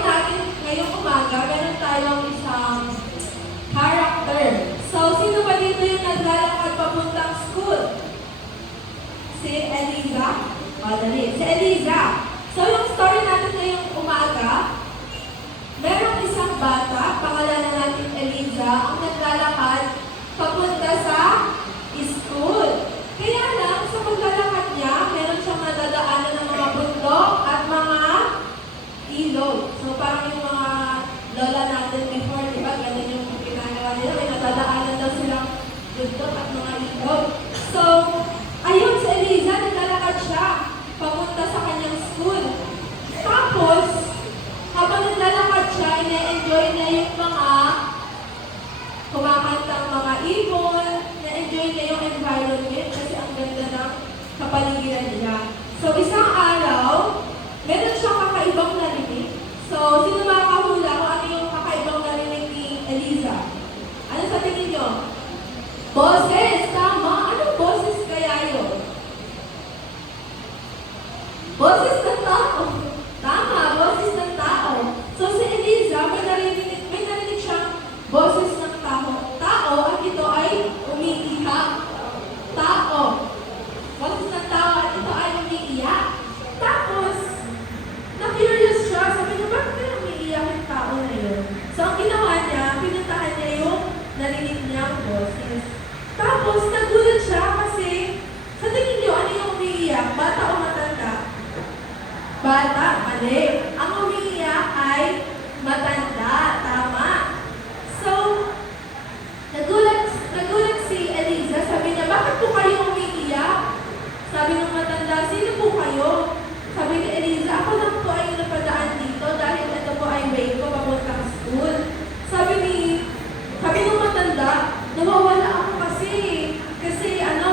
story natin ngayong umaga, meron tayong isang character. So, sino ba dito yung naglalakad papuntang school? Si Eliza? O, dali. Si Eliza. So, yung story natin ngayong umaga, merong isang bata, pangalanan natin Eliza, ang naglalakad papunta sa school. Kaya lang, sa paglalakad niya, meron siyang nadadaanan ng mga bundok at mga ilog. So, parang yung mga lola natin before, di ba, ganun yung ginagawa nila, may nadadaanan daw silang bundok at mga ilog. So, ayun, si Eliza, naglalakad siya papunta sa kanyang school. Tapos, habang naglalakad siya, ina-enjoy niya yung mga kumakantang mga ibon, na-enjoy niya yung environment kasi ang ganda ng kapaligiran niya. So, isang araw, meron siyang kakaibang narinig. So, sino makakahula kung ano yung kakaibang narinig ni Eliza? Ano sa tingin niyo? Boses! Tama! Anong boses kaya yun? Boses ng tao! Tama! Boses ng tao. So, si Eliza, may narinig siyang boses ng tao. Tao, at ito ay umiiyak. Tao. Boses ng tao, at ito ay umiiyak. Tapos, na-curious siya. Sabi niya, bakit kaya umiiyak yung tao na yun? So, ang ginawa niya, pinuntahan niya yung narinig niyang boses. Tapos, nagulat siya kasi, sa tingin niyo, ano yung umiiyak? Bata o matanda? Bata, mali. Ang umiiyak ay matanda. Tama. So, nagulat si Eliza. Sabi niya, bakit po kayo umiiyak? Sabi ng matanda, sino po kayo? Sabi ni Eliza, ako lang po ay napadaan dito dahil ito po ay way ko papuntang school. Sabi ng matanda, nawawala ako kasi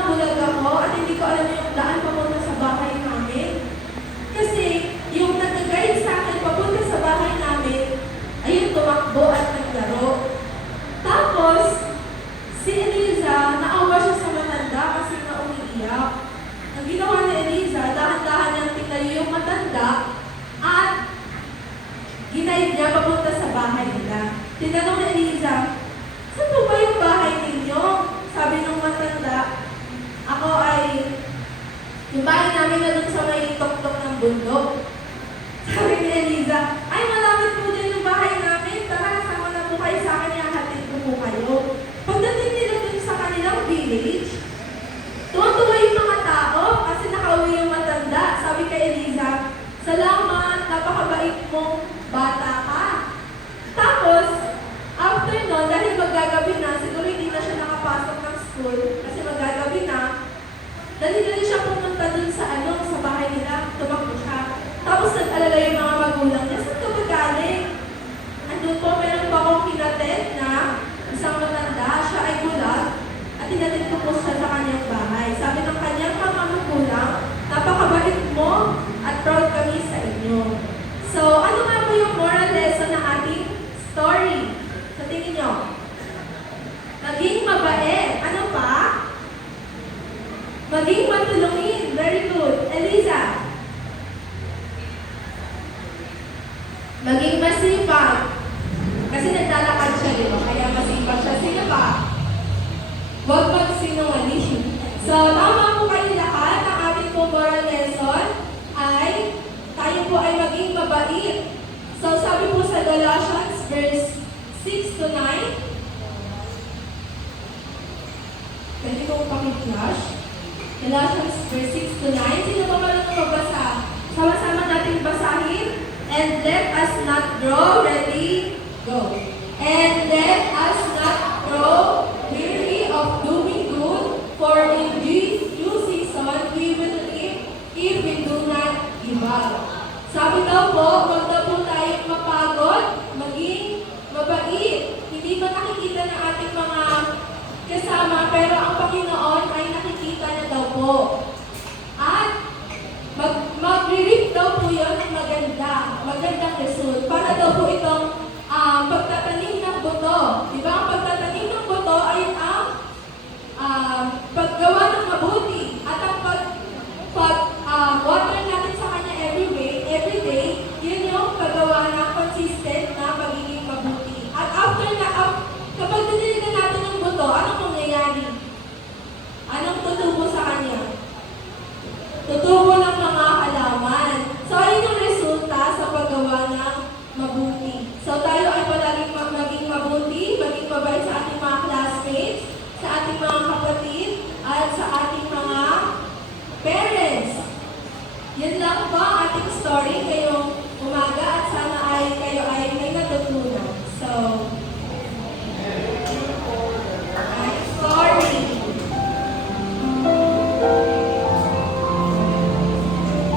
bulag ako at hindi ko alam yung daan papunta sa bahay namin. Kasi yung nag-guide sa akin papunta sa bahay namin, ayun, tumakbo at naglaro. Tapos, si Eliza, naawa siya sa matanda kasi nga umiiyak. Ang ginawa ni Eliza, dahan-dahan niyang tinayo yung matanda at ginaid niya papunta sa bahay nila. Tinanong ni Eliza, saan po ba yung bahay ninyo? Sabi ng matanda, ako ay, yung bahay namin na dun sa may tok-tok ng bundok. Sabi ni Eliza, ay malapit po din yung bahay namin. Tara, sama na po kayo sa akin, ihahatid ko po kayo. Pagdating nila dun sa kanilang village, tuwa-tuwa yung mga tao kasi nakauwi yung matanda. Sabi kay Eliza, salamat, napakabait mong bata ka. Tapos, after nun, dahil maggagabi na, siguro hindi na siya nakapasok ng school kasi maggagabi na, dali-dali siya pumunta dun sa bahay nila, tumakbo siya. Tapos nag-alala yung mga magulang niya, saan ka ba galing? Andun po, meron pa akong kinatid na isang matanda, siya ay bulag, at tinatid ko po siya sa kanyang bahay. Sabi ng kanyang mga magulang, napakabait mo at proud kami sa inyo. So, ano nga po yung moral lesson ng ating story? Sa tingin nyo? Maging mabait. Ano pa? Maging matulungin. Very good. Eliza? Maging masipag. Kasi naglalakad siya, di ba? Kaya masipag siya. Sino pa? Huwag magsinungaling. So, tama po kayo lahat. Ang ating po moral lesson ay tayo po ay maging mabait. So, sabi po sa Galatians verse 6 to 9. Pwede ko pakiflash. Galatians verse 6 to 9. Sino ba marunong magbasa? Sama-sama natin basahin. And let us not grow ready. Go. And let us not grow weary of doing good, for in this new season we will live if we do not give up. Sabi daw po, huwag na po tayong mapagod, maging mabait. Hindi ba nakikita ng ating mga kasama, pero ang Panginoon ay nakikita na daw po. At mag-relief daw po yun ng magandang result. Para daw po itong pagtatanim ng buto. Diba? Ang pagtatanim ng buto ay ang paggawa ng mabuti. At ang pag-water natin sa kanya every day, yun yung paggawa ng ating story, ngayong